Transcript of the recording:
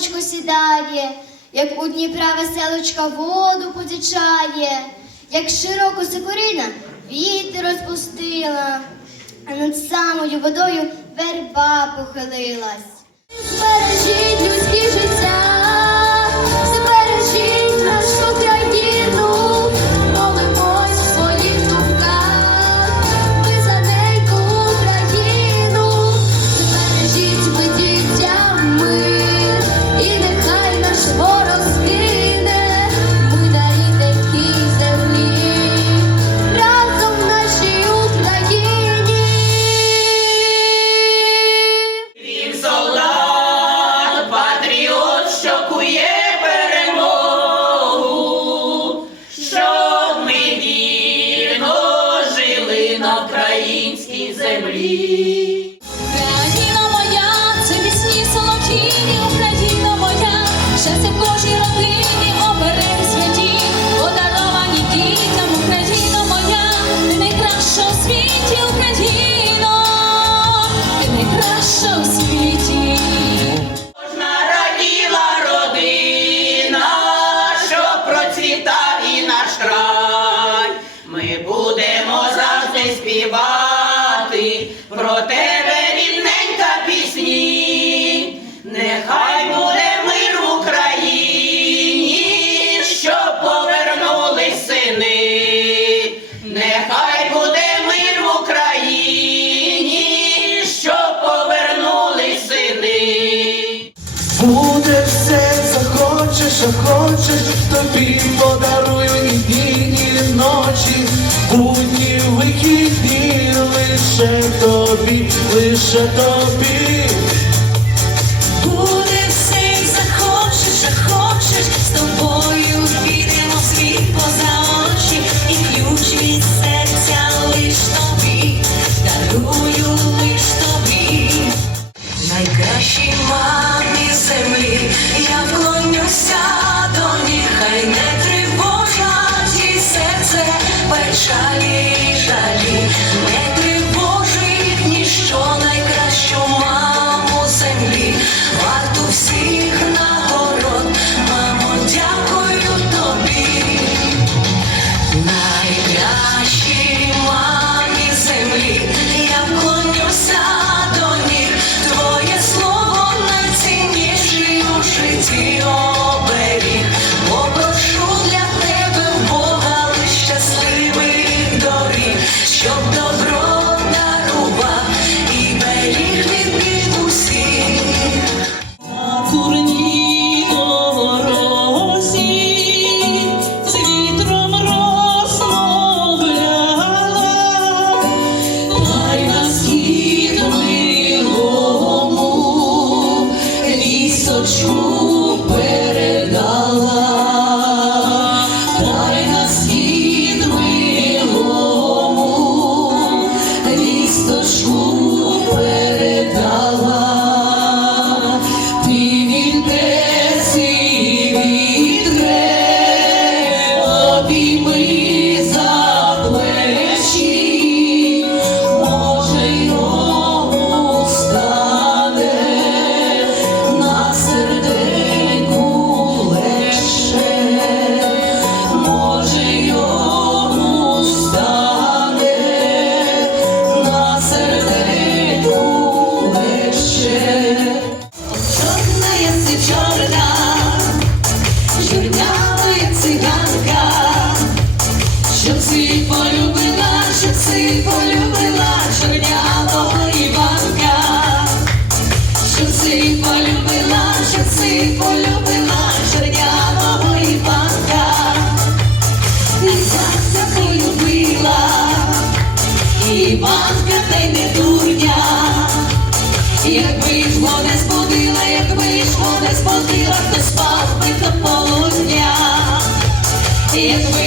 сонечко сідає, як у Дніпра веселочка воду потічає, як широко сокорина вітер розпустила, а над самою водою верба похилилась. Землі. Україна моя, це пісні солов'їні, Україна моя, щастя в кожній родині, обереги святі, подаровані дітям, Україна моя, ти найкраща у світі, Україно, ти найкраща у світі. Кожна що співати про тебе, рідненька пісні. Нехай буде мир в Україні, щоб повернулись сини. Нехай буде мир в Україні, щоб повернулись сини. Буде все, захочеш, а хочеш, тобі подарую і дні, і ночі, вихідні, лише тобі, лише тобі. Буде все, захочеш, а з тобою підемо світ поза очі, і ключ від серця лиш тобі, дарую лиш тобі. Найкращій мамі землі, я вклонюся до ніг, хай не тривожать її серце, печалі жалі, світ полюбила, щоб світ полюбила чорнявого Іванка, Іванка полюбила, Іванка та й не дурня. Якби ж не збудила, якби ж не збудила, хто спав би до полудня. Якби